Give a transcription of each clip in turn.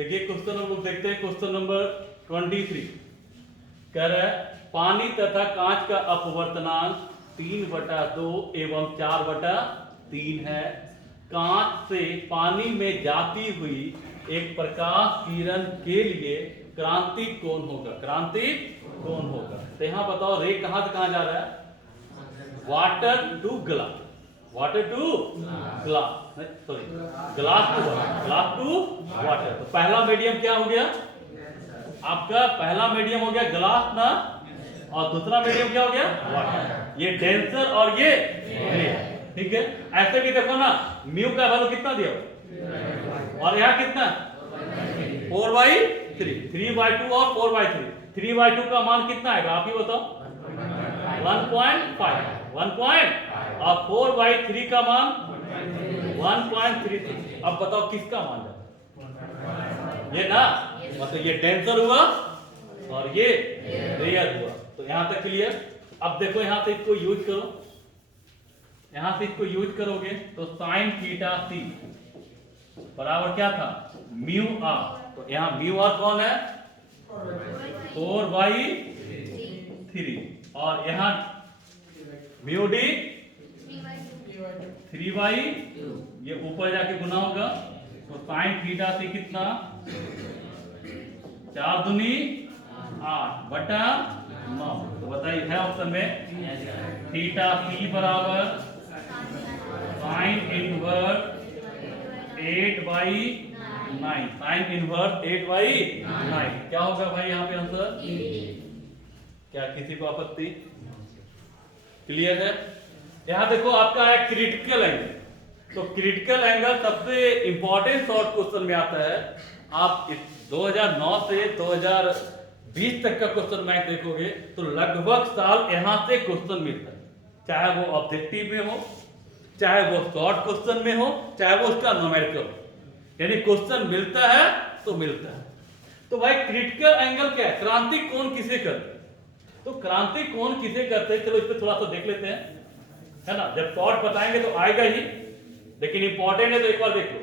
देखिए क्वेश्चन हम लोग देखते हैं क्वेश्चन नंबर 23 कह रहा है पानी तथा कांच का अपवर्तनांक 3/2 एवं 4/3 है। कांच से पानी में जाती हुई एक प्रकाश किरण के लिए क्रांतिक कोण होगा। क्रांतिक कोण होगा तो यहाँ बताओ रे कहां से कहां जा रहा है? Water to glass, water to glass, sorry glass to water. तो पहला मीडियम क्या हो गया आपका? पहला मीडियम हो गया ग्लास ना, और दूसरा मीडियम क्या हो गया? वाटर। ये डेंसर और ये रेयर, ठीक है। ऐसे भी देखो ना, म्यू का वैल्यू कितना दिया और यहाँ कितना 4/3, 3/2 और 4/3। 3/2 का मान कितना आएगा आप ही बताओ? 1.5, 1. और 4/3 का मान 1.33। अब बताओ किसका मान जाता? ये ना, मतलब ये डेंसर हुआ और ये रेयर हुआ। तो यहां तक क्लियर। अब देखो यहां से इसको यूज करो, यहां से इसको यूज करोगे तो साइन थीटा सी बराबर क्या था? Mu R. तो यहाँ म्यू आर कौन है? 4/3 और यहाँ म्यू डी 3/2। ये ऊपर जाके गुना होगा तो साइन थीटा सी कितना? 4 दूनी 8/9। तो बताइए है ऑप्शन में थीटा सी बराबर साइन इनवर्स 8/9। साइन इनवर्स 8/9 क्या होगा भाई यहाँ पे आंसर? क्या किसी को आपत्ति? क्लियर है। यहाँ देखो आपका है क्रिटिकल एंगल। तो क्रिटिकल एंगल सबसे इंपॉर्टेंट शॉर्ट क्वेश्चन में आता है। आप 2009 से 2020 तक का क्वेश्चन बैंक देखोगे तो लगभग साल यहाँ से क्वेश्चन मिलता है, चाहे वो ऑब्जेक्टिव में हो, चाहे वो शॉर्ट क्वेश्चन में हो, चाहे वो उसका न्यूमेरिकल हो, यानी क्वेश्चन मिलता है तो मिलता है। तो भाई क्रिटिकल एंगल क्या है? क्रांतिक कोण किसे करते हैं? तो क्रांतिक कोण किसे करते हैं, चलो इस पर थोड़ा सा देख लेते हैं, है ना। जब शॉर्ट बताएंगे तो आएगा ही, लेकिन इंपॉर्टेंट है तो एक बार देख लो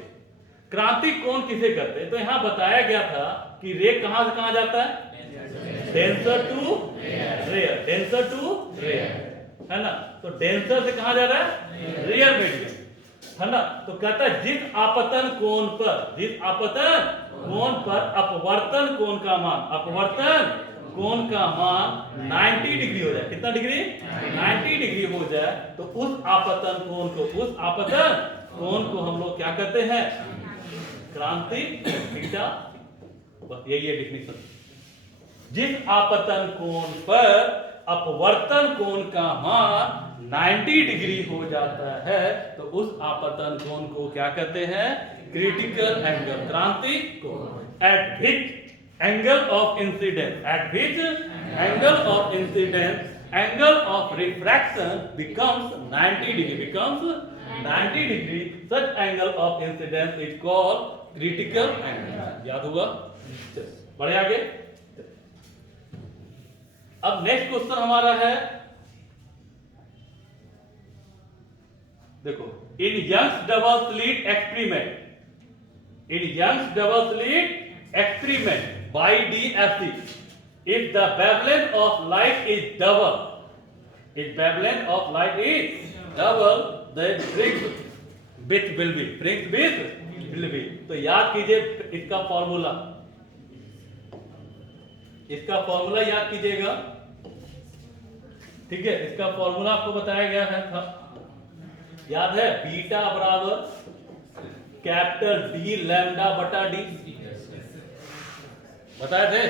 क्रांतिक कोण किसे करते हैं। तो यहां बताया गया था कि रे कहां से कहां जाता है? Denser to rare, denser to rare, है ना। तो डेंसर से कहां जा रहा है? रेयर मीडियम, है ना। तो कहता है जिस आपतन कोण पर, जिस आपतन कोण पर अपवर्तन कोण का मान, अपवर्तन कोण का मान 90 डिग्री हो जाए। कितना डिग्री? 90 डिग्री हो जाए तो उस आपतन कोण को, उस आपतन कोण को हम लोग क्या कहते हैं? क्रांतिक थीटा। बस यही है डिफिनेशन। जिस आपतन कोण पर अपवर्तन कोण का मान 90 डिग्री हो जाता है तो उस आपतन कोण को क्या कहते हैं? क्रिटिकल एंगल, क्रांतिक कोण। Eight which angle of incidence, at which angle of incidence, angle of refraction becomes 90 degree, becomes 90 degree, such angle of incidence is called critical angle। याद हुआ? बढ़े आगे। अब नेक्स्ट क्वेश्चन हमारा है, देखो in Young's double slit experiment, in Young's double slit experiment by DFT, if the wavelength of light is double, if wavelength of light is double, then fringe width will be, fringe width will be। तो याद कीजिए इसका formula, इसका formula याद कीजिएगा, ठीक है। इसका फॉर्मूला आपको बताया गया है था, याद है? बीटा बराबर कैपिटल डी लैम्डा बटा डी, बताए थे।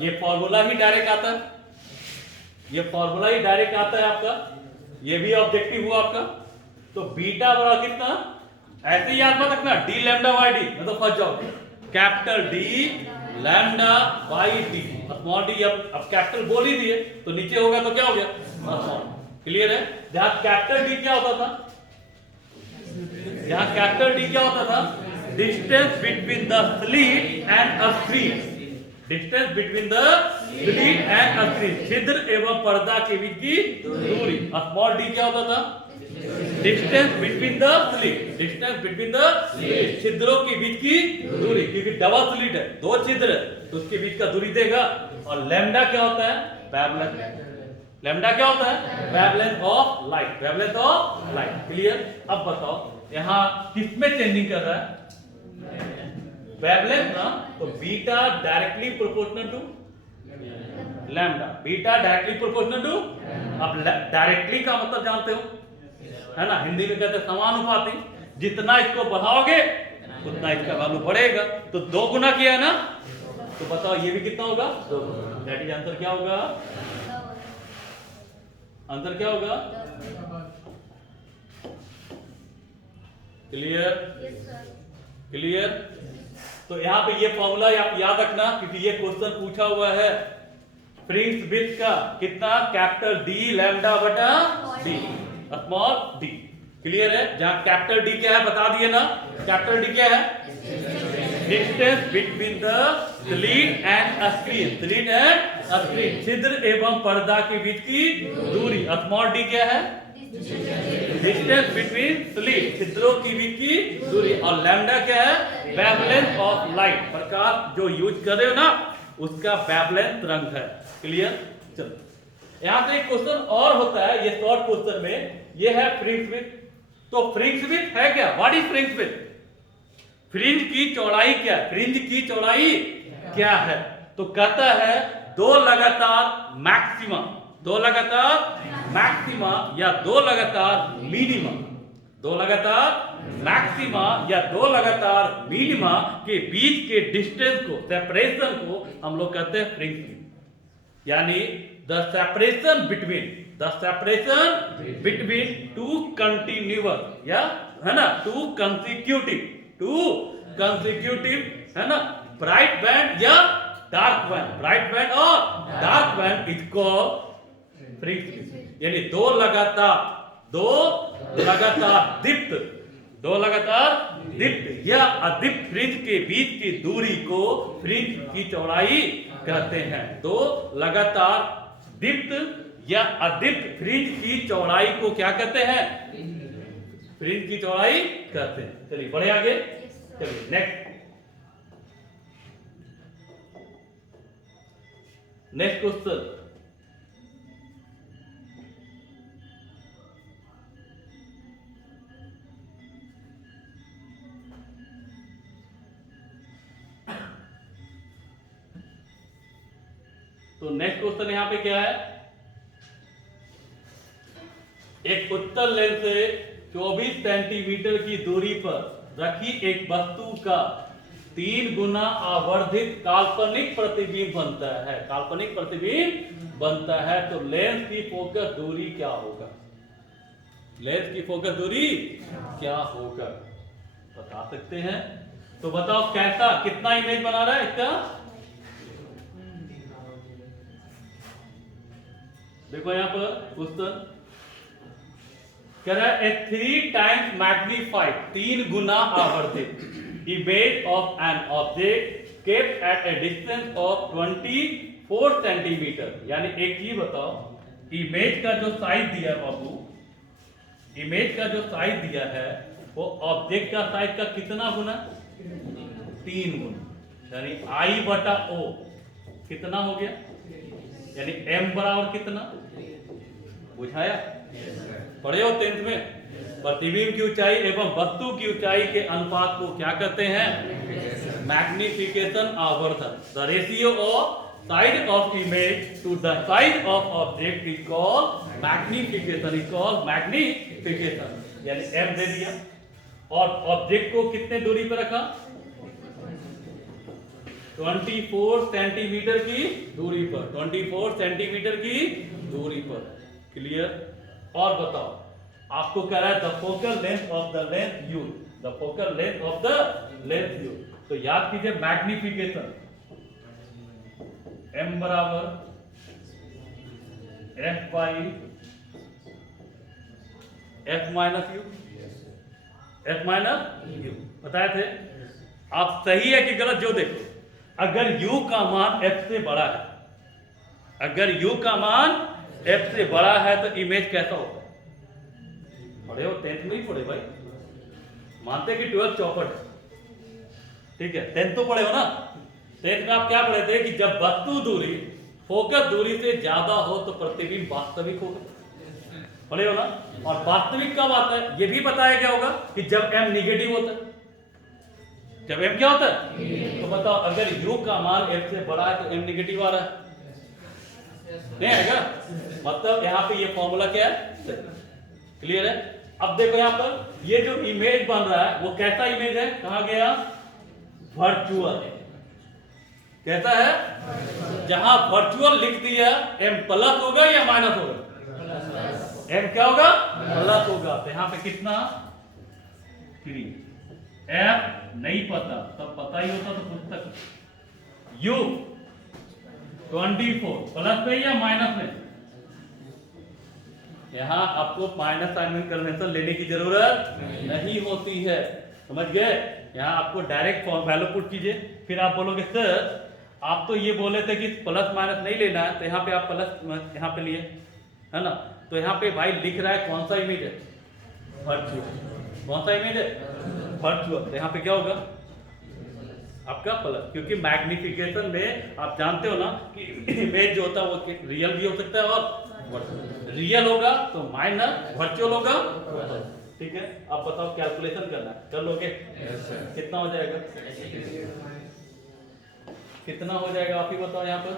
ये फॉर्मूला ही डायरेक्ट आता है, ये फॉर्मूला ही डायरेक्ट आता है आपका, ये भी ऑब्जेक्टिव हुआ आपका। तो बीटा बराबर कितना? ऐसे ही याद मत रखना, डी लैम्डा बाई डी, मतलब फंस जाओगे। Capital D lambda by D, small D. अब कैपिटल बोल ही दिए तो नीचे होगा तो क्या हो गया? स्मॉल। क्लियर है। जहां कैपिटल डी क्या होता था? यहां कैपिटल डी क्या होता था? Distance between the slit and a screen, distance between the slit and screen, छिद्र एवं पर्दा के बीच की दूरी। स्मॉल डी क्या होता था? Distance between the slit, distance between the slit, छिद्रों के बीच की दूरी, क्योंकि डबल स्लिट है, दो छिद्र तो उसके बीच का दूरी देगा। और लैम्डा क्या होता है? वेवलेंथ। लैम्डा क्या होता है? Wavelength of light, wavelength of light. Clear? अब बताओ यहाँ किसमें चेंजिंग कर रहा है? वेवलेंथ ना, तो beta directly proportional to lambda, beta directly proportional to. अब डायरेक्टली का मतलब जानते हो, है ना, हिंदी में कहते हैं समानुपाती। जितना इसको बढ़ाओगे उतना इसका वैल्यू बढ़ेगा। तो 2 गुना किया है ना, तो बताओ ये भी कितना होगा? 2 गुना। दैट इज आंसर क्या होगा? आंसर क्या होगा? क्लियर? क्लियर? तो यहाँ पे ये फॉर्मूला आप याद रखना, क्योंकि ये क्वेश्चन पूछा हुआ है फ्रिंज विड्थ का कितना? कैपिटल डी लैम्डा बटा डी, स्मॉल डी। क्लियर है? जहां कैपिटल डी क्या है बता दिए ना, कैपिटल डी क्या है? Distance between the slit and screen, slit and screen, छिद्र एवं पर्दा के बीच की दूरी। स्मॉल डी क्या है? डिस्टेंस बिटवीन स्लिट, छिद्रों के बीच की दूरी। और लैम्डा क्या है? वेवलेंथ ऑफ लाइट, प्रकाश जो यूज कर रहे हो ना उसका वेवलेंथ रंग है। क्लियर? चलो यहां से एक क्वेश्चन और होता है, ये शॉर्ट क्वेश्चन में ये है फ्रिंज विड्थ। तो फ्रिंज विड्थ है क्या? What is fringe width? Fringe की चौड़ाई क्या है? फ्रिंज की चौड़ाई क्या है? तो कहता है 2 लगातार मैक्सिमा, 2 लगातार मैक्सिमा या 2 लगातार मिनिमा, 2 लगातार मैक्सिमा या 2 लगातार मिनिमा के बीच के डिस्टेंस को, सेपरेशन को हम लोग कहते हैं फ्रिंज विड्थ। यानी the separation between two continuous, या है ना, टू कंसेक्यूटिव है ना, ब्राइट बैंड या डार्क बैंड, ब्राइट बैंड और dark band is called fringe width. यानी 2 लगातार दीप्त या अदीप्त फ्रिंज के बीच की दूरी को फ्रिंज की चौड़ाई कहते हैं। 2 लगातार दीप्त या अदीप्त फ्रिंज की चौड़ाई को क्या कहते हैं? फ्रिंज की चौड़ाई कहते हैं। चलिए बढ़े आगे, चलिए नेक्स्ट क्वेश्चन। तो नेक्स्ट क्वेश्चन यहां पे क्या है? एक उत्तल लेंस से 24 सेंटीमीटर की दूरी पर रखी एक वस्तु का 3 गुना आवर्धित काल्पनिक प्रतिबिंब बनता है, काल्पनिक प्रतिबिंब बनता है। तो लेंस की फोकस दूरी क्या होगा? लेंस की फोकस दूरी क्या होगा बता सकते हैं? तो बताओ कैसा, कितना इमेज बना रहा है इसका? देखो यहां पर क्वेश्चन कह रहा है 3 टाइम्स मैग्नीफाइड, 3 गुना आवर्धित image of an object kept at A distance of 24 centimetre. यानी एक चीज बताओ, इमेज का जो साइज दिया है बाबू, इमेज का जो साइज दिया है वो ऑब्जेक्ट का साइज का कितना गुना? 3 गुना। यानी I बटा O कितना हो गया? यानी M बराबर कितना? बुझाया? पढ़े हो 10th में? प्रतिबिंब की ऊंचाई एवं वस्तु की ऊंचाई के अनुपात को क्या कहते हैं? मैग्निफिकेशन आवर्धन। The ratio of size of image to the size of object is called magnification, is called magnification. यानी M दे दिया और ऑब्जेक्ट को कितने दूरी पर रखा? 24 सेंटीमीटर की दूरी पर, 24 सेंटीमीटर की दूरी पर। क्लियर? और बताओ, आपको कह रहा है the focal length of the lens use, the focal length of the lens use. तो याद कीजिए मैग्निफिकेशन M बराबर F by F minus you, F minus you बताए थे। आप सही है कि गलत जो देखो, अगर u का मान f से बड़ा है, अगर u का मान f से बड़ा है तो इमेज कैसा होता है? पढ़े हो 10th में ही पढ़े भाई, मानते कि 12th चौपट है, ठीक है 10th तो पढ़े हो ना। 10th में आप क्या पढ़े थे कि जब वस्तु दूरी फोकस दूरी से ज्यादा हो तो प्रतिबिंब वास्तविक होगा, पढ़े हो ना। और वास्तविक कब आता है ये भी बताया गया होगा कि जब m निगेटिव होता है, जब m क्या होता है। तो बताओ अगर u का मान f से बड़ा है तो m निगेटिव आ रहा है, नहीं आएगा। मतलब यहाँ पे ये फॉर्मूला क्या है, क्लियर है। अब देखो यहाँ पर ये जो इमेज बन रहा है वो कैसा इमेज है, कहा गया वर्चुअल, कैसा है। जहां वर्चुअल लिख दिया m प्लस होगा या माइनस होगा, m क्या होगा प्लस होगा। तो यहाँ पे कितना 3, f नहीं पता तब पता ही होता तो पुस्तक u 24 प्लस में या माइनस में। यहाँ आपको माइनस साइन में कन्वेंशन लेने की जरूरत नहीं होती है, समझ गए। यहाँ आपको डायरेक्ट वैल्यू पुट कीजिए, फिर आप बोलोगे सर आप तो ये बोले थे कि प्लस माइनस नहीं लेना है, तो यहाँ पे आप प्लस यहाँ पे लिए है ना। तो यहाँ पे भाई लिख रहा है कौन सा इमेज है, वर्चुअल। कौन सा इमेज है, वर्चुअल। तो यहाँ पे क्या होगा आपका प्लस, क्योंकि मैग्निफिकेशन में आप जानते हो ना कि इमेज जो होता है वो रियल भी हो सकता है और रियल होगा तो माइनस, वर्चुअल होगा, ठीक है। आप बताओ कैलकुलेशन करना है, कर लोगे कितना हो जाएगा, कितना हो जाएगा आप ही बताओ। यहाँ पर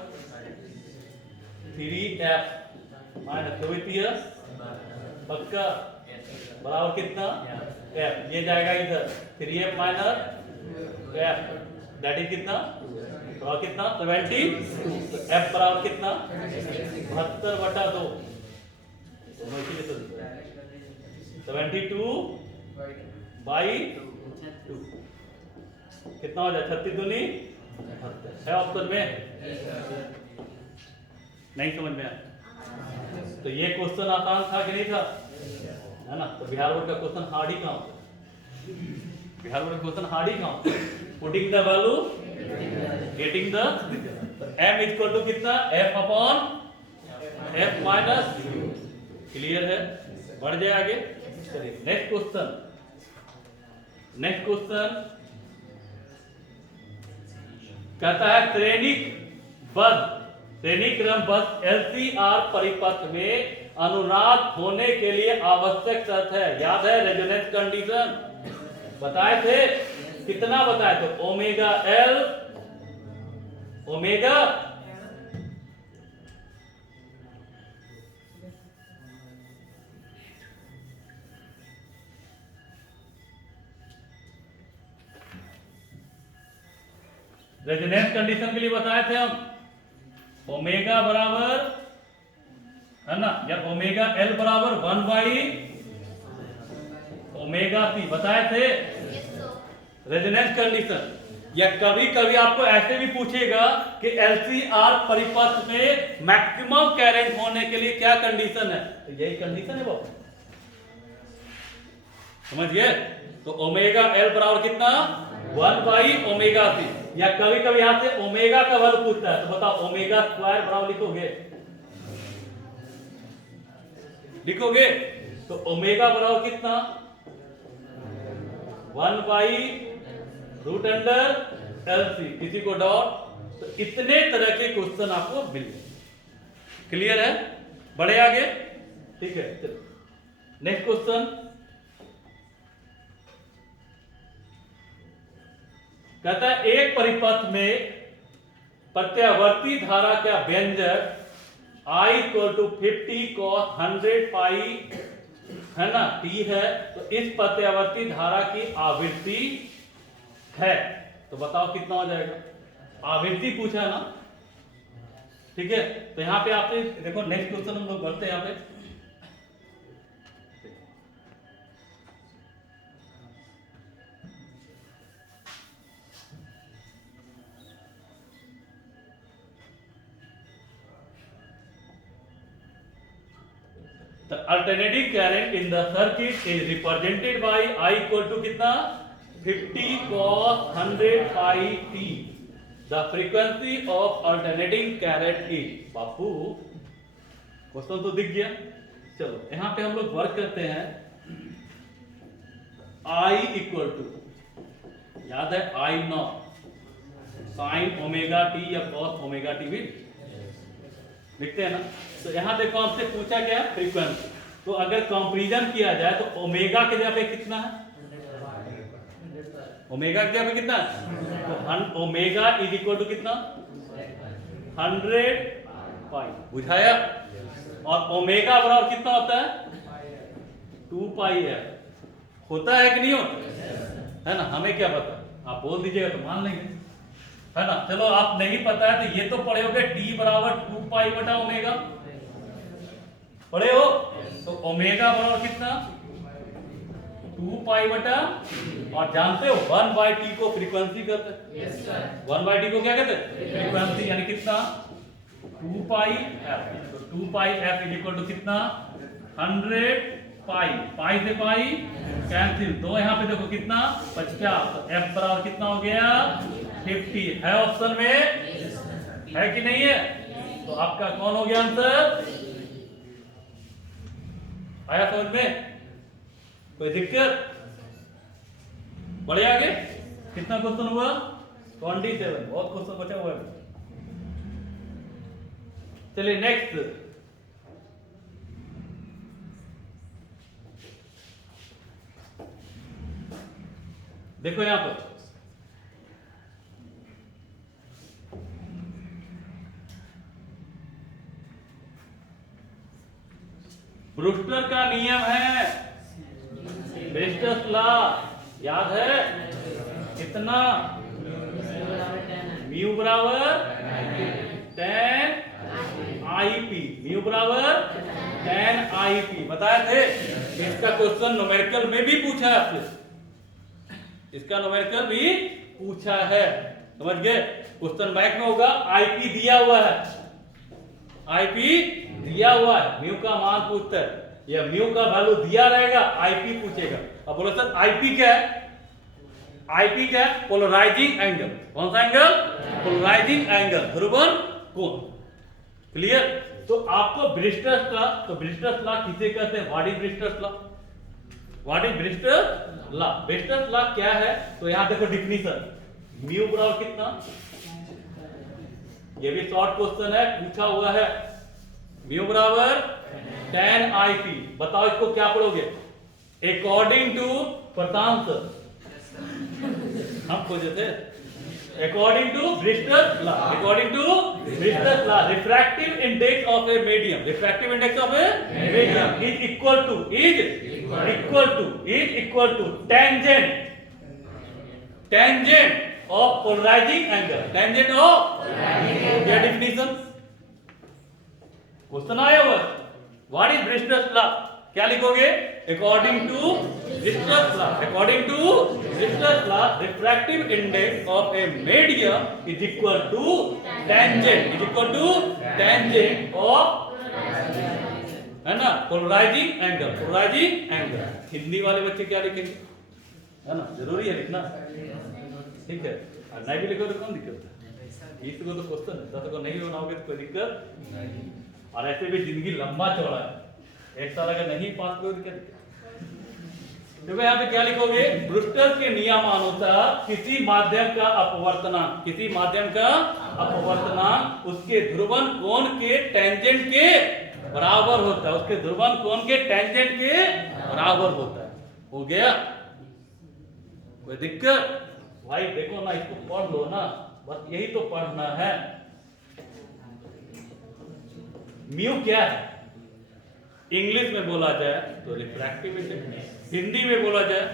3f माइनस पक्का बराबर कितना f, ये जाएगा इधर 3f minus f that is कितना बराबर कितना 72। f बराबर कितना 72/2, 72/2 कितना हो जाए 36 दूनी है ऑप्शन में, नहीं समझ में आया। तो ये क्वेश्चन आसान था कि नहीं था, है ना। तो बिहार बोर्ड का क्वेश्चन हार्ड ही कहाँ होता है, बिहार बोर्ड का क्वेश्चन हार्ड ही कहाँ होता है। Putting the value getting the m equal to कितना f upon f minus, clear है। बढ़ जाए आगे, चलिए नेक्स्ट क्वेश्चन। नेक्स्ट क्वेश्चन कहता है श्रेणी क्रम बस LCR परिपथ में अनुनाद होने के लिए आवश्यक शर्त है, याद है रेजोनेंस कंडीशन बताए थे, कितना बताए थे omega L omega resonance condition के लिए बताए थे हम ओमेगा बराबर है ना, या ओमेगा L बराबर 1/ओमेगा C बताए थे रेजोनेंस कंडीशन। या कभी कभी आपको ऐसे भी पूछेगा कि LCR परिपथ में मैक्सिमम करंट होने के लिए क्या कंडीशन है, तो यही कंडीशन है वो, समझ गए। तो ओमेगा L बराबर कितना 1/ओमेगा C। या कभी कभी यहां से ओमेगा का वैल्यू पूछता है तो बताओ ओमेगा स्क्वायर बराबर लिखोगे, लिखोगे तो ओमेगा बराबर कितना 1/√LC, किसी को डॉट। तो इतने तरह के क्वेश्चन आपको मिल गए, क्लियर है। बढ़े आगे, ठीक है। नेक्स्ट क्वेश्चन कहता है एक परिपथ में प्रत्यावर्ती धारा का व्यंजक I = 50 cos 100 पाई है ना t है, तो इस प्रत्यावर्ती धारा की आवृत्ति है, तो बताओ कितना हो जाएगा। आवृत्ति पूछा है ना, ठीक है। तो यहाँ पे आपने देखो नेक्स्ट क्वेश्चन हम लोग बढ़ते हैं यहाँ पे। The alternating current in the circuit is represented by I = कितना 50 cos 100 pi t, the frequency of alternating current is. बापू क्वेश्चन तो दिख गया। चलो यहां पे हम लोग वर्क करते हैं। I इक्वल टू, याद है I not sine omega T या कॉस ओमेगा टी भी लिखते हैं ना। तो यहां देखो हमसे पूछा क्या, फ्रीक्वेंसी। तो अगर कंपैरिजन किया जाए तो ओमेगा के जगह पे कितना है, ओमेगा की जगह पे कितना है, तो ओमेगा इज इक्वल टू कितना 100 पाई, बुझाया। और ओमेगा बराबर कितना होता है 2 पाई है, होता है कि नहीं होता है ना। हमें क्या पता, आप बोल दीजिएगा तो मान लेंगे, है ना। चलो आप नहीं पता है तो ये तो पढ़े होगे टी बराबर 2 पाई बटा ओमेगा, पढ़े हो। तो ओमेगा बराबर कितना 2 पाई बटा, और जानते हो 1 बाई टी को फ्रीक्वेंसी कहते हैं। 1 बाई टी को क्या कहते हैं, फ्रीक्वेंसी। यानी कितना 2 पाई एफ। तो 2 पाई एफ इज इक्वल टू कितना 100 पाई, पाई से पाई कैंसिल, तो यहाँ पे देखो कितना 50। तो एफ बराबर कितना हो गया 50। है ऑप्शन में, है कि नहीं है। तो आपका कौन हो गया आंसर, आया समझ में, कोई दिक्कत। बढ़िया आगे, कितना क्वेश्चन हुआ 27, बहुत क्वेश्चन बचा हुआ है। चलिए नेक्स्ट, देखो यहां पर ब्रूस्टर का नियम है, ब्रूस्टर्स लॉ, याद है कितना, म्यू बराबर 10 आईपी, म्यू बराबर 10 आईपी बताए थे। इसका क्वेश्चन न्यूमेरिकल में भी पूछा है आपसे, इसका न्यूमेरिकल भी पूछा है, समझ गए। क्वेश्चन बैंक में होगा, आईपी दिया हुआ है, आईपी दिया हुआ है, म्यू का मान पूछता है, या म्यू का वैल्यू दिया रहेगा, आईपी पूछेगा। अब बोलो सर आईपी क्या है, आईपी क्या है, पोलराइजिंग एंगल। कौन सा एंगल, पोलराइजिंग एंगल, ध्रुवन कोण, क्लियर। तो आपको ब्रिस्टर्स लॉ, तो ब्रिस्टर्स लॉ किसे कहते हैं, what is Brewster's law, what is Brewster's law. ब्रिस्टर्स law क्या है, तो यहां देखो डिफिनीशन, म्यू बराबर कितना, ये भी शॉर्ट क्वेश्चन है, पूछा हुआ है, म्यू बराबर 10 आईपी। बताओ इसको क्या पढ़ोगे, अकॉर्डिंग टू प्रशांत हम खोजे थे, according to Brewster's law, according to Brewster's law refractive index of a medium, refractive index of a medium is equal to, is equal to tangent of polarising angle, tangent of, क्या definition, question आया हुआ, what is Brewster's law, क्या लिखोगे, according to Brewster's law, according to Brewster's law refractive index of a medium is equal to tangent, is equal to tangent of, है ना, polarising angle, polarising angle. Hindi वाले बच्चे क्या लिखेंगे, है ना, जरूरी है लिखना, ठीक है। नहीं भी लिखो तो कौन दिक्कत है, इस को तो क्वेश्चन है, 10 को नहीं बनाओगे तो कोई दिक्कत नहीं। और ऐसे भी जिंदगी लंबा चौड़ा है, एक साल अगर नहीं पास करोगे तो क्या दिक्कत। देखो यहाँ पे क्या लिखोगे, ब्रूस्टर के नियमानुसार किसी माध्यम का अपवर्तनांक, किसी माध्यम का अपवर्तनांक उसके ध्रुवन कोण के टेंजेंट के बराबर होता है, उसके ध्रुवन कोण के टेंजेंट के बराबर होता है। हो गया, कोई दिक्कत भाई, देखो ना, इसको पढ़ लो ना, बस यही तो पढ़ना है। म्यू क्या है, इंग्लिश में बोला जाए तो रिफ्रैक्टिव इंडेक्स, हिंदी में बोला जाए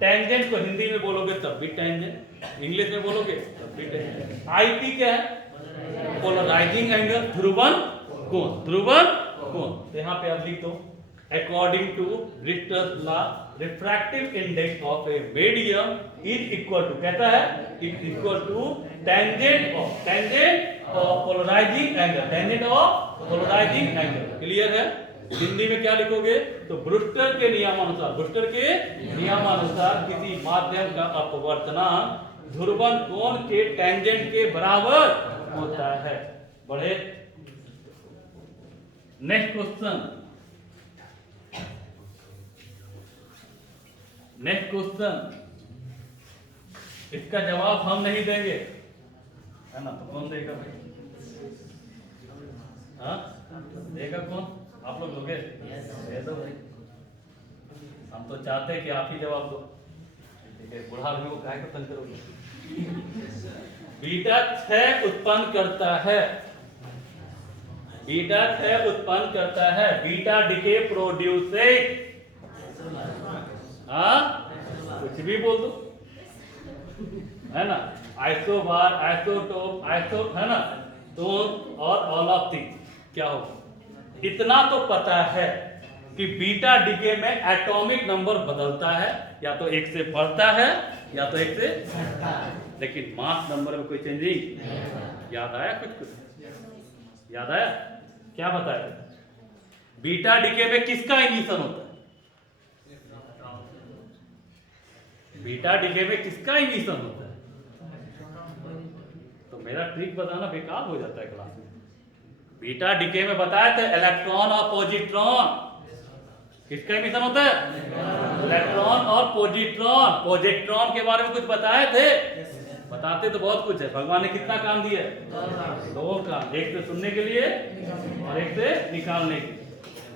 टेंजेंट को हिंदी में बोलोगे तब भी टेंजेंट, इंग्लिश में बोलोगे तब भी टेंजेंट। आईपी क्या है, पोलराइजिंग एंगल, ध्रुवन कोण, ध्रुवन कोण। तो यहाँ पे आप लिख दो, according to Brewster's law refractive index of a medium is equal to, कहता है is equal to tangent of polarising angle, tangent of polarising angle. Clear है। हिंदी में क्या लिखोगे, तो ब्रूस्टर के नियमानुसार, ब्रूस्टर के नियमानुसार किसी माध्यम का अपवर्तनांक ध्रुवन कोण के टेंजेंट के बराबर होता है। बढ़े नेक्स्ट क्वेश्चन। नेक्स्ट क्वेश्चन, इसका जवाब हम नहीं देंगे, है ना, तो कौन देगा भाई? हाँ देगा कौन? आप लोग दोगे? दे दो भाई, हम तो चाहते हैं कि आप ही जवाब दो। ठीक है, बुढ़ा आदमी को काहे को तंग करोगे? बीटा 6 उत्पन्न करता है, बीटा 6 उत्पन्न करता है, बीटा डीके प्रोड्यूसिंग, हाँ कुछ भी बोल दो, है ना, आइसोबार, आइसोटोप, आइसो, है ना, तो और ऑल ऑफ थिंग्स क्या होगा? इतना तो पता है कि बीटा डीके में एटॉमिक नंबर बदलता है, या तो एक से बढ़ता है या तो एक से घटता है, लेकिन मास नंबर में कोई चेंजिंग। याद आया? कुछ याद आया? क्या बताया? बीटा डीके में किसका इमिशन होता है? बीटा डीके में किसका इमिशन होता है? तो मेरा ट्रिक बताना बेकार हो जाता है क्लास में। बीटा डीके में बताया था इलेक्ट्रॉन और पॉजिट्रॉन, किसका इमिशन होता है? इलेक्ट्रॉन और पॉजिट्रॉन। पॉजिट्रॉन के बारे में कुछ बताए थे? बताते तो बहुत कुछ है। भगवान ने कितना काम दिया? 2 काम, एक से सुनने के लिए और एक से निकालने के लिए।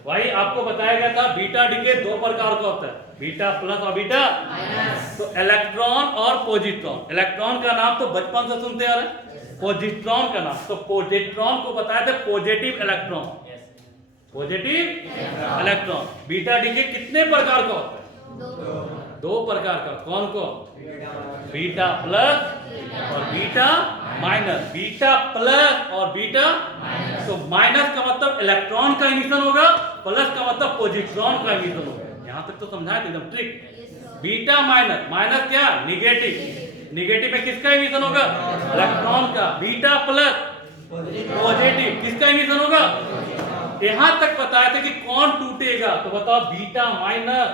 भाई आपको बताया गया था बीटा डीके 2 प्रकार का होता है, बीटा प्लस और बीटा माइनस। तो इलेक्ट्रॉन और पॉजिट्रॉन, इलेक्ट्रॉन का नाम तो बचपन से सुनते आ रहे हैं, पॉजिट्रॉन का नाम, तो पॉजिट्रॉन को बताया था positive electron, positive electron. Beta decay कितने प्रकार का होता है? 2 प्रकार का। कौन कौन? बीटा प्लस और बीटा माइनस। बीटा प्लस और बीटा माइनस, तो माइनस का मतलब इलेक्ट्रॉन का इमिशन होगा, प्लस का मतलब पॉजिट्रॉन का इमिशन होगा। यहां तक तो समझाया था एकदम ट्रिक। बीटा माइनस, माइनस क्या? निगेटिव, निगेटिव में किसका इमिशन होगा? इलेक्ट्रॉन का। बीटा प्लस पॉजिटिव, किसका इमिशन होगा? यहां तक बताया था कि कौन टूटेगा, तो बताओ बीटा माइनस,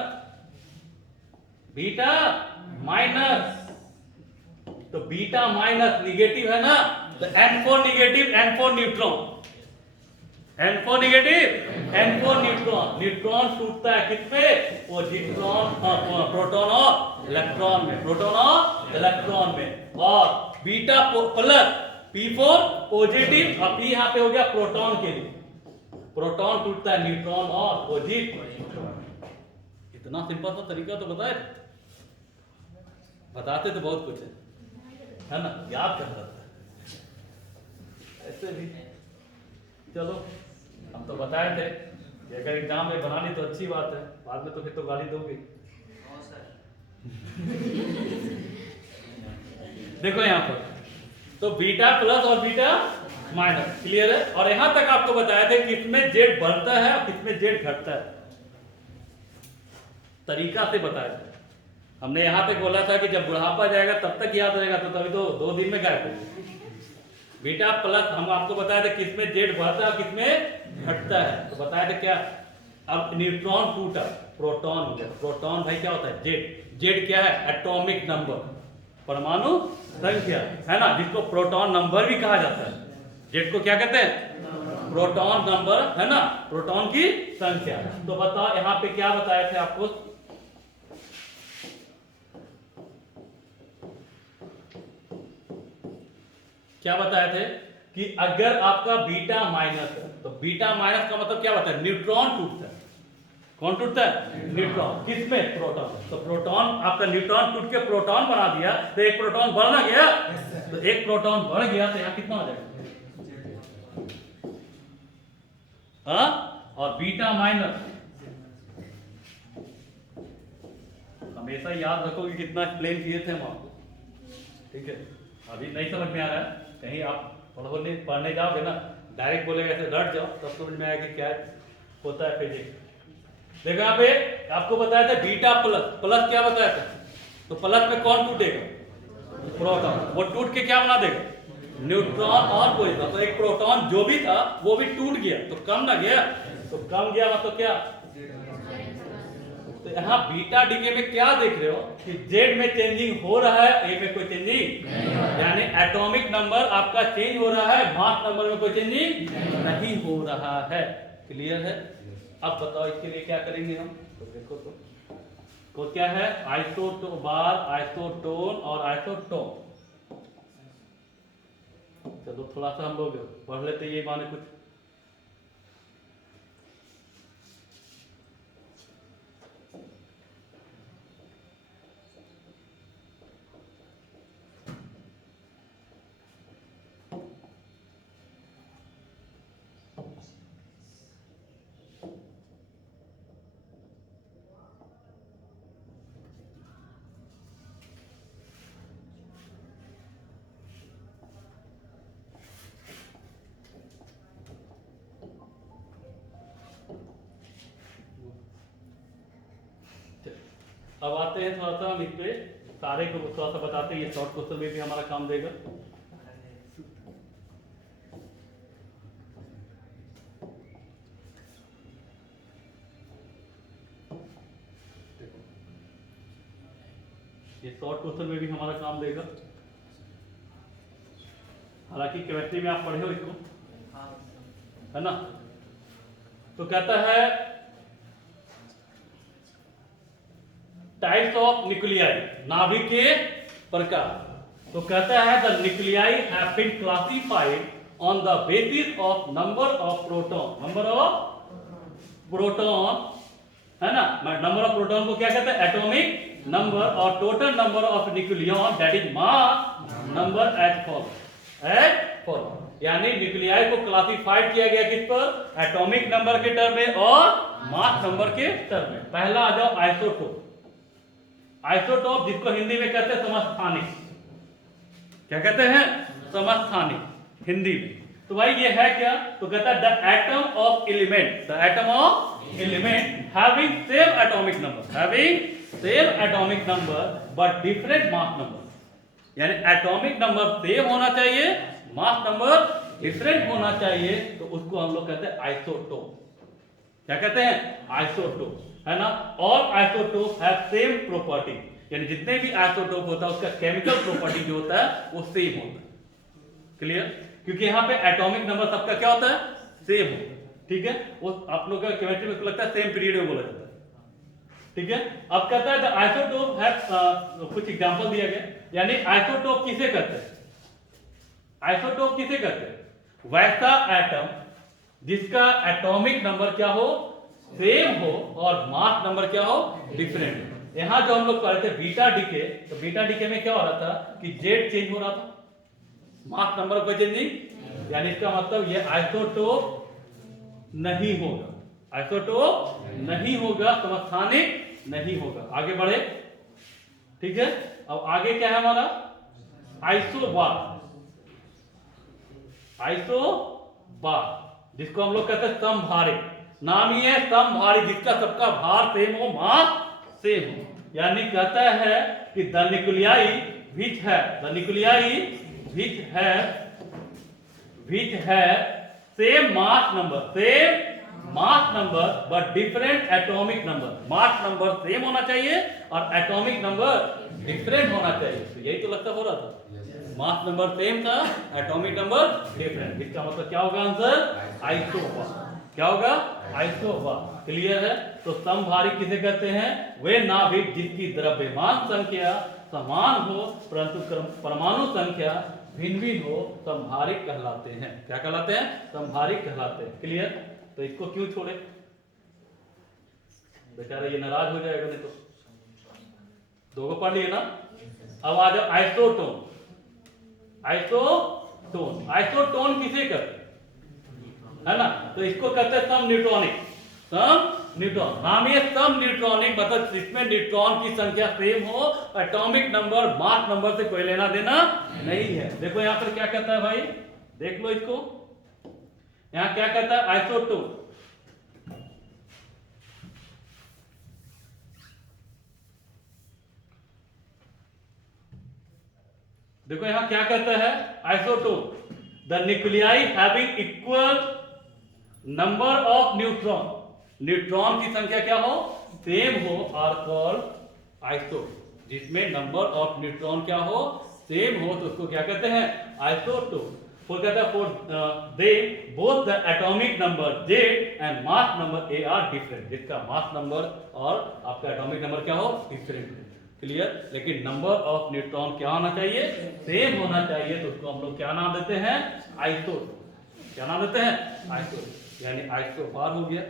बीटा माइनस। तो बीटा माइनस निगेटिव है ना, तो N4 negative, N4 neutron, N4 negative, N4 neutron. Neutron टूटता है किसमें? पॉजिट्रॉन, प्रोटॉन और इलेक्ट्रॉन में, प्रोटॉन और इलेक्ट्रॉन में। और बीटा प्लस P4 पॉजिटिव, अब P यहां पे हो गया प्रोटॉन के लिए, प्रोटॉन टूटता है न्यूट्रॉन और पॉजिट्रॉन। इतना सिंपल सा तरीका तो बताए, बताते तो बहुत कुछ है ना, याद कर सकता है ऐसे भी। चलो हम तो बताए थे कि अगर एग्जाम में बना ली तो अच्छी बात है, बाद में तो फिर तो गाली दोगे। देखो यहाँ पर तो बीटा प्लस और बीटा माइनस, क्लियर है। और यहां तक आपको बताया था किसमें जेड बढ़ता है और किसमें जेड घटता है, तरीका से बताया था हमने। यहां तक बोला था कि जब बुढ़ापा जाएगा तब तक याद रहेगा, तो तभी तो 2 दिन में गायब हो। बीटा प्लस हम आपको बताया था किसमें जेड बढ़ता है और किसमें घटता है, तो बताया था क्या? अब न्यूट्रॉन टूटा, प्रोटॉन हो गया। प्रोटॉन भाई क्या होता है? जेड। जेड क्या है? एटॉमिक नंबर, परमाणु संख्या, है ना, जिसको प्रोटॉन नंबर भी कहा जाता है। जेड को क्या कहते हैं? प्रोटॉन नंबर, है ना, प्रोटॉन की संख्या। तो बताओ यहां पे क्या बताए थे आपको? क्या बताए थे कि अगर आपका बीटा माइनस है तो बीटा माइनस का मतलब क्या बताया? न्यूट्रॉन टूटता है। कौन टूटता है? न्यूट्रॉन। किसमें? प्रोटॉन। तो प्रोटॉन आपका न्यूट्रॉन टूट के प्रोटॉन बना दिया, तो एक प्रोटॉन बढ़ ना गया, तो एक प्रोटॉन बढ़ गया तो यहाँ कितना हो जाएगा? हाँ, और बीटा माइनस हमेशा याद रखोगे, कितना एक्सप्लेन किए थे हम आपको, ठीक है। अभी नहीं समझ में आ रहा है, कहीं आप पढ़ने जाओगे ना, डायरेक्ट बोलेगा ऐसे रट जाओ, तब समझ में आएगा कि क्या होता है फिजिक्स। देखो यहाँ पे आपको बताया था बीटा प्लस, प्लस क्या बताया था? तो प्लस में कौन टूटेगा? प्रोटॉन। वो टूट के क्या बना देगा? न्यूट्रॉन और पॉजिट्रॉन। तो एक प्रोटॉन जो भी था वो भी टूट गया, तो कम ना गया, तो कम गया मतलब क्या? तो यहाँ बीटा डीके में क्या देख रहे हो कि जेड में चेंजिंग हो रहा है, ए में कोई चेंजिंग यानी एटॉमिक नंबर आपका चेंज हो रहा है, मास नंबर में कोई चेंजिंग नहीं हो रहा है। क्लियर है? अब बताओ इसके लिए क्या करेंगे हम, तो देखो तो क्या है, आइसोटोन बार, आइसोटोन और आइसोटोन। चलो थोड़ा सा हम लोग पढ़ लेते ये माने कुछ। अब आते हैं थोड़ा सा हम इस पे सारे को थोड़ा सा बताते हैं, ये शॉर्ट क्वेश्चन में भी हमारा काम देगा। ये शॉर्ट क्वेश्चन में भी हमारा काम देगा। हालांकि केमिस्ट्री में आप पढ़े हो इसको, है ना। तो कहता है टाइप्स ऑफ न्यूक्लियाई, नाभिक के प्रकार। तो कहता है the nuclei have been classified on the basis of number of proton, number of proton, है ना। नंबर ऑफ प्रोटॉन को क्या कहते हैं, एटॉमिक नंबर, और total number of nucleon that is mass number as follow. यानी न्यूक्लियाई को classified किया गया किस पर, एटॉमिक नंबर के टर्म में और मास नंबर के टर्म में। पहला आ जाओ आइसोटोप। आइसोटोप जिसको हिंदी में कहते हैं समस्थानिक, क्या कहते हैं, समस्थानिक हिंदी में। तो भाई ये है क्या, तो कहता है the atom of element, the atom of element having same atomic number, having same atomic number but different mass number. यानी एटॉमिक नंबर सेम होना चाहिए, मास नंबर डिफरेंट होना चाहिए, तो उसको हम लोग कहते हैं आइसोटोप। क्या कहते हैं, आइसोटोप, है ना। और आइसोटोप है सेम प्रॉपर्टी, यानी जितने भी आइसोटोप होता है उसका केमिकल प्रॉपर्टी जो होता है वो सेम होता है। क्लियर? क्योंकि यहाँ पे एटॉमिक नंबर सबका क्या होता है, सेम होता है। ठीक है, वो आप लोग का केमिस्ट्री में उसको लगता है सेम पीरियड में बोला जाता है। ठीक है, अब कहता है आइसोटोप है, कुछ एग्जांपल दिया गया, यानी आइसोटोप किसे कहते हैं, आइसोटोप किसे कहते हैं, वैसा एटम जिसका एटॉमिक नंबर क्या हो, सेम हो, और मास नंबर क्या हो, डिफरेंट हो। यहां जो हम लोग पढ़े थे बीटा डीके, तो बीटा डीके में क्या हो रहा था कि जेड चेंज हो रहा था, मास नंबर कोई चेंज नहीं, यानी इसका मतलब ये आइसोटोप नहीं होगा, आइसोटोप नहीं होगा, समस्थानिक नहीं होगा। आगे बढ़े, ठीक है। अब आगे क्या है हमारा, आइसोबार, आइसोबार जिसको हम लोग कहते हैं समभारिक। नाम ही है समभारिक, जिसका सबका भार सेम हो, मास सेम हो। यानी कहता है कि द न्यूक्लियाई विच है, द न्यूक्लियाई विच है same mass number, same mass number but different atomic number. Mass number same होना चाहिए और एटॉमिक नंबर डिफरेंट होना चाहिए। तो यही तो लगता हो रहा था, मास नंबर सेम था, एटॉमिक नंबर डिफरेंट। इसका मतलब क्या होगा आंसर, आइसोबार। क्या होगा, आइसोबार। क्लियर है। तो समभारिक किसे कहते हैं, वे नाभिक जिसकी द्रव्यमान संख्या समान हो परंतु परमाणु संख्या भिन्न भिन्न हो, समभारिक कहलाते हैं। क्या कहलाते हैं, समभारिक कहलाते हैं। क्लियर। तो इसको क्यों छोड़े, बेचारा ये नाराज हो जाएगा, नहीं तो दो को पढ़ लिए ना। अब आ जाओ आइसोटोन। आइसोटोन, आइसोटोन किसे कहते हैं, है ना। तो इसको कहते हैं सम न्यूट्रॉनिक, सम न्यूट्रॉन। नाम ये सम न्यूट्रॉनिक, मतलब जिसमें न्यूट्रॉन की संख्या सेम हो, एटॉमिक नंबर मास नंबर से कोई लेना देना नहीं है। देखो यहां पर क्या कहता है भाई, देख लो इसको, यहां क्या कहता है, आइसोटोन। देखो यहां क्या कहता है, isotone the nuclei having equal number of neutron. Neutron की संख्या क्या हो, सेम हो आर कॉल्ड आइसोटोप। जिसमें नंबर ऑफ न्यूट्रॉन क्या हो, सेम हो, तो उसको क्या कहते हैं, आइसोटोप। वो कहता है for they both the atomic number Z and mass number A are different. जिसका मास नंबर और आपका एटॉमिक नंबर क्या हो, डिफरेंट। क्लियर। लेकिन नंबर ऑफ न्यूट्रॉन क्या होना चाहिए, सेम होना चाहिए। तो उसको हम लोग क्या नाम देते हैं, आइसोटोप। क्या नाम देते हैं, आइसोटोप। यानी आइसोबार हो गया,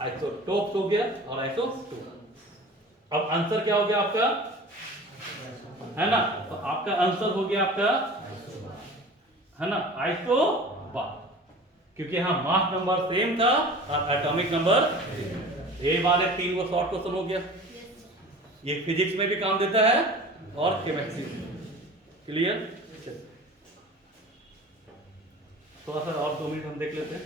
आइसोटोप हो गया और आइसोटोप। अब आंसर क्या हो गया आपका, है ना, तो आपका आंसर हो गया आपका, है ना, आइसोबार। क्योंकि यहां मास नंबर सेम था और एटॉमिक नंबर। ये वाले 3 वो शॉर्ट क्वेश्चन हो गया। ये फिजिक्स में भी काम देता है और केमिस्ट्री में। क्लियर। थोड़ा सा और 2 मिनट हम देख लेते हैं।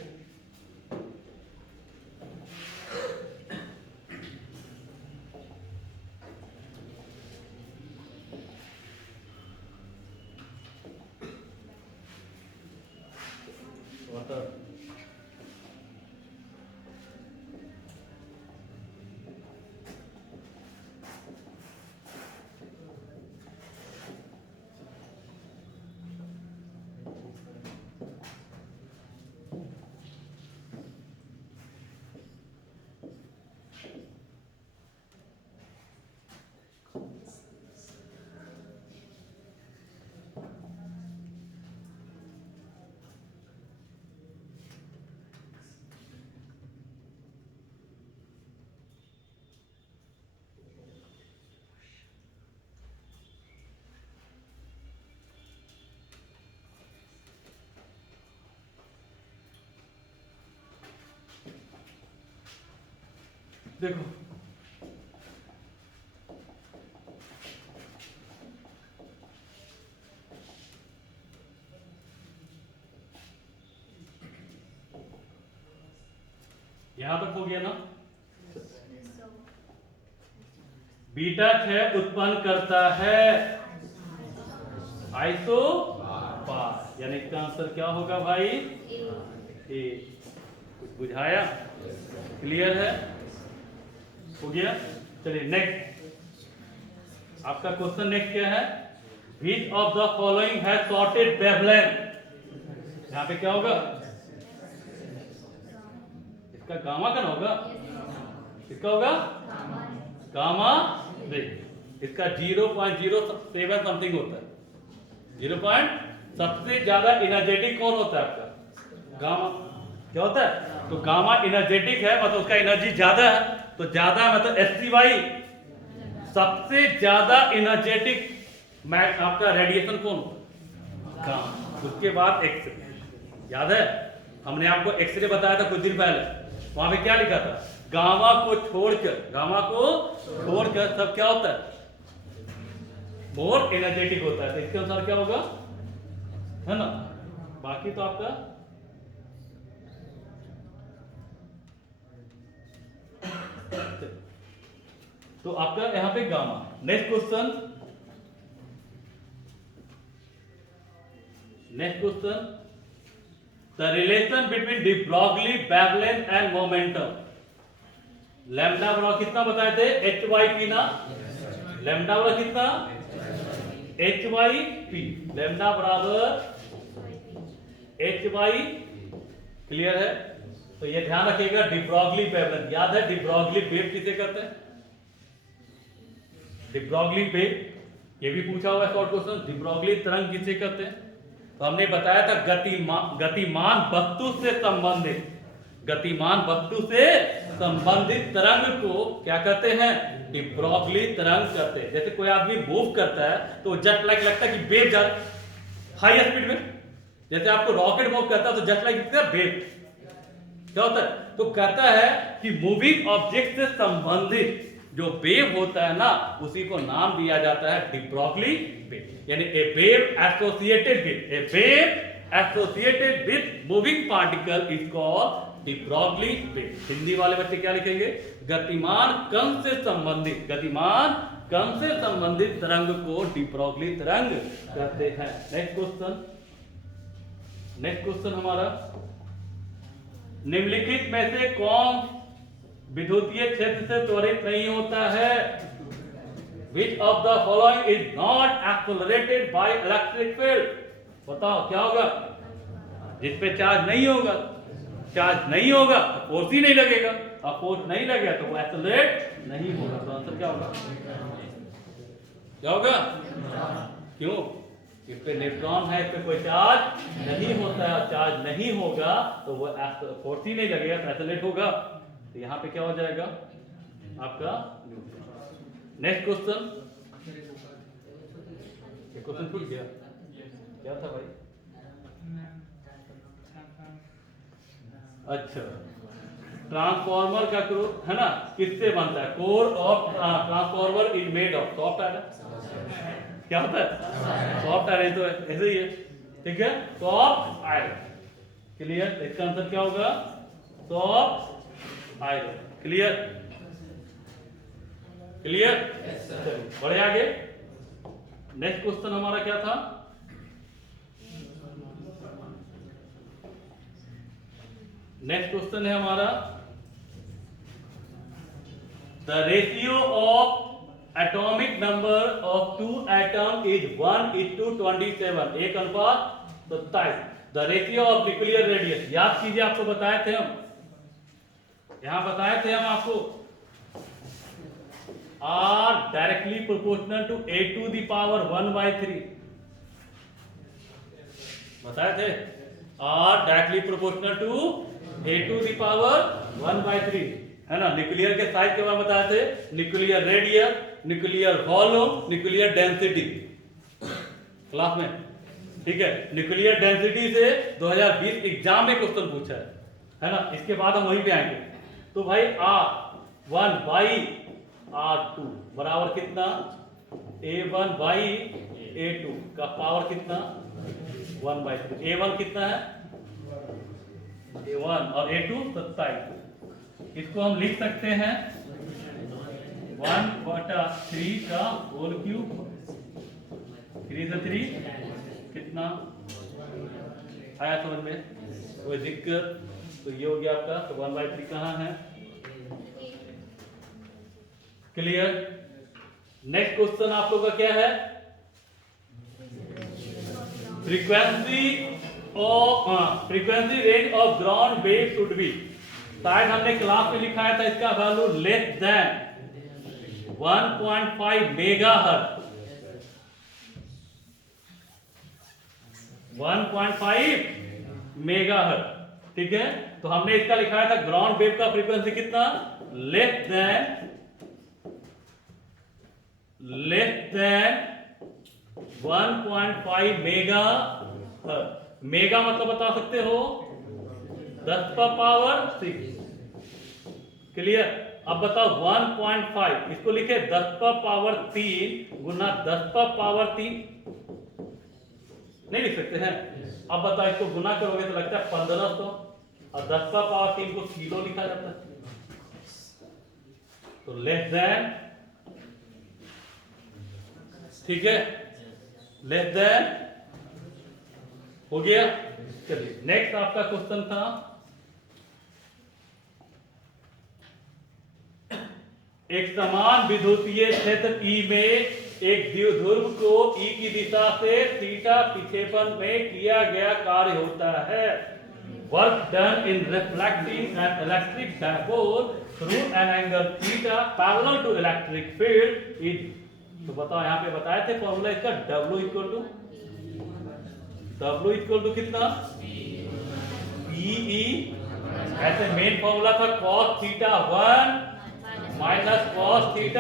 देखो यहां तक हो गया ना। बीटा 6 उत्पन्न करता है आइसोबार। यानी इसका आंसर क्या होगा भाई, ए। कुछ बुझाया, क्लियर है, हो गया। चलिए नेक्स्ट आपका क्वेश्चन नेक्स्ट क्या है, which of the following has sorted wavelength. यहां पे क्या होगा, इसका गामा का ना होगा, इसका होगा गामा रे। इसका 0.07 समथिंग होता है। 0. सबसे ज्यादा एनर्जेटिक कौन होता है आपका, गामा। क्या होता है, तो गामा एनर्जेटिक है, मतलब उसका एनर्जी ज्यादा है। तो ज्यादा मतलब SCY सबसे ज्यादा एनर्जेटिक मैच आपका रेडिएशन कौन होता है, गामा। उसके बाद एक्सरे। याद है हमने आपको एक्सरे बताया था कुछ दिन पहले, वहां पे क्या लिखा था, गामा को छोड़कर, गामा को छोड़कर सब क्या होता है, मोर एनर्जेटिक होता है। तो इसके अनुसार क्या होगा, है ना। बाकी तो आपका तो आपका यहां पे gamma. Next question, the relation between de Broglie wavelength and momentum. Lambda बराबर कितना बताए थे, HYP ना। लैम्डा बराबर कितना, HYP। लैम्डा बराबर HY। क्लियर है। तो ये ध्यान रखिएगा, डी ब्रॉगली वेवलेंथ। याद है डी ब्रॉगली वेव किसे कहते हैं, डी ब्रॉगली वेव, ये भी पूछा हुआ है शॉर्ट क्वेश्चन। डी ब्रॉगली तरंग किसे कहते हैं, तो हमने बताया था गतिमान वस्तु से संबंधित, गतिमान वस्तु से संबंधित तरंग को क्या कहते हैं, डी ब्रॉगली तरंग कहते हैं। जैसे कोई आदमी मूव करता है तो जस्ट लाइक लगता है कि वेव जा हाई स्पीड में। जैसे आपको रॉकेट मूव करता है तो जस्ट लाइक वेव क्या होता है, तो कहता है कि मूविंग ऑब्जेक्ट से संबंधित जो वेव होता है ना, उसी को नाम दिया जाता है डी ब्रॉगली वेव। यानी a wave associated with moving particle is called de Broglie wave. Hindi वाले बच्चे क्या लिखेंगे, गतिमान कण से संबंधित, गतिमान कण से संबंधित तरंग को डी ब्रॉगली तरंग कहते हैं। नेक्स्ट क्वेश्चन हमारा, निम्नलिखित में से कौन विद्युतीय क्षेत्र से त्वरित नहीं होता है। Which of the following is not accelerated by electric field? बताओ क्या होगा? जिस पे चार्ज नहीं होगा, चार्ज नहीं होगा तो फोर्स ही नहीं लगेगा, और फोर्स नहीं लगेगा तो वो एक्सेलरेट नहीं होगा। तो आंसर क्या होगा? क्या होगा? क्यों? इस पे न्यूट्रॉन है, इस पे कोई चार्ज नहीं होता है, चार्ज नहीं होगा तो वो फोर्स ही नहीं लगेगा तो एक्सेलरेट होगा। तो यहाँ पे क्या हो जाएगा आपका? Next question. क्वेश्चन छूट गया, क्या था भाई? अच्छा, ट्रांसफॉर्मर का कोर है ना, किससे बनता है? Core of transformer is made of soft iron. क्या होता है? Soft iron. तो ऐसे ही है, ठीक है, सॉफ्ट आयरन। क्लियर? इसका आंसर क्या होगा? Soft iron. क्लियर? क्लियर? चलिए बढ़े आगे। नेक्स्ट क्वेश्चन हमारा क्या था? नेक्स्ट क्वेश्चन है हमारा, the ratio of atomic number of 2 atom is 1:27, 1:27। The ratio of nuclear radius, याद कीजिए, आपको बताए थे हम, यहां बताए थे हम आपको, are directly proportional to a⁻⁴ बताए थे। Are directly proportional to a⁻⁴ है ना। न्यूक्लियर के साइज के बारे में बताए थे, nuclear radius, nuclear volume, nuclear density class में, ठीक है। न्यूक्लियर डेंसिटी से 2020 एग्जाम में क्वेश्चन पूछा है ना। इसके बाद हम वहीं पे आएंगे। तो भाई R1/R2 बराबर कितना? A1/A2 का पावर कितना? 1/3। A1 कितना है? A1 और A2 27। इसको हम लिख सकते हैं 1/3 का होल क्यूब, 3 से 3 कितना आया समझ में? कोई दिक्कत? तो ये हो गया आपका। तो 1/3 कहाँ है? क्लियर? नेक्स्ट क्वेश्चन आप लोग का क्या है? Frequency range of ground wave should be, शायद हमने क्लास में लिखाया था इसका value less than 1.5 megahertz, 1.5 megahertz, ठीक है। तो हमने इसका लिखाया था ग्राउंड वेव का फ्रीक्वेंसी कितना? Less than 1.5 megahertz. मेगा मतलब बता सकते हो 10⁻⁶। क्लियर? अब बताओ 1.5, इसको लिखे 10⁻³ गुना 10⁻³ नहीं लिख सकते हैं? अब बताओ इसको गुना करोगे तो लगता है 1500, और 10⁻³ को किलो लिखा जाता है। तो लेस देन, ठीक है, लेस देन हो गया। चलिए नेक्स्ट आपका क्वेश्चन था, एक समान विद्युतीय क्षेत्र E में एक द्विध्रुव को E की दिशा से थीटा विक्षेपण में किया गया कार्य होता है। Work done in reflecting an electric dipole through an angle theta parallel to electric field is. तो बताओ, यहाँ पे बताए थे फॉर्मूला इसका, W इक्वल टू कितना? PE। ऐसे मेन फॉर्मूला था cos θ1 माइनस cos θ2,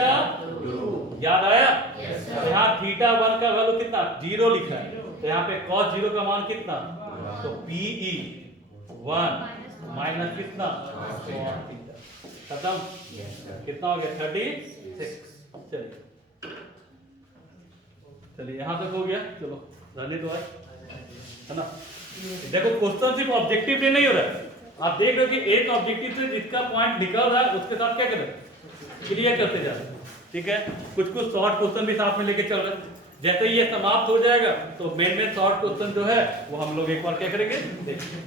याद आया? तो यहाँ θ1 का वैल्यू कितना? 0 लिखा है, तो यहाँ पे cos 0 का मान कितना? तो PE 1 माइनस कितना? cos θ। खत्म? कितना हो गया? 36। चलिए यहां तक हो गया। चलो रहने दो भाई, है ना। देखो क्वेश्चन सिर्फ ऑब्जेक्टिव नहीं हो रहा है, आप देख रहे हो कि एक ऑब्जेक्टिव से जिसका पॉइंट निकल रहा है उसके साथ क्या करें? क्लियर करते जा रहे हैं, ठीक है। कुछ शॉर्ट क्वेश्चन भी साथ में लेके चल रहे हैं। जैसे ही ये समाप्त हो जाएगा तो मेन शॉर्ट क्वेश्चन जो है वो हम लोग एक बार क्या करेंगे, देखिए।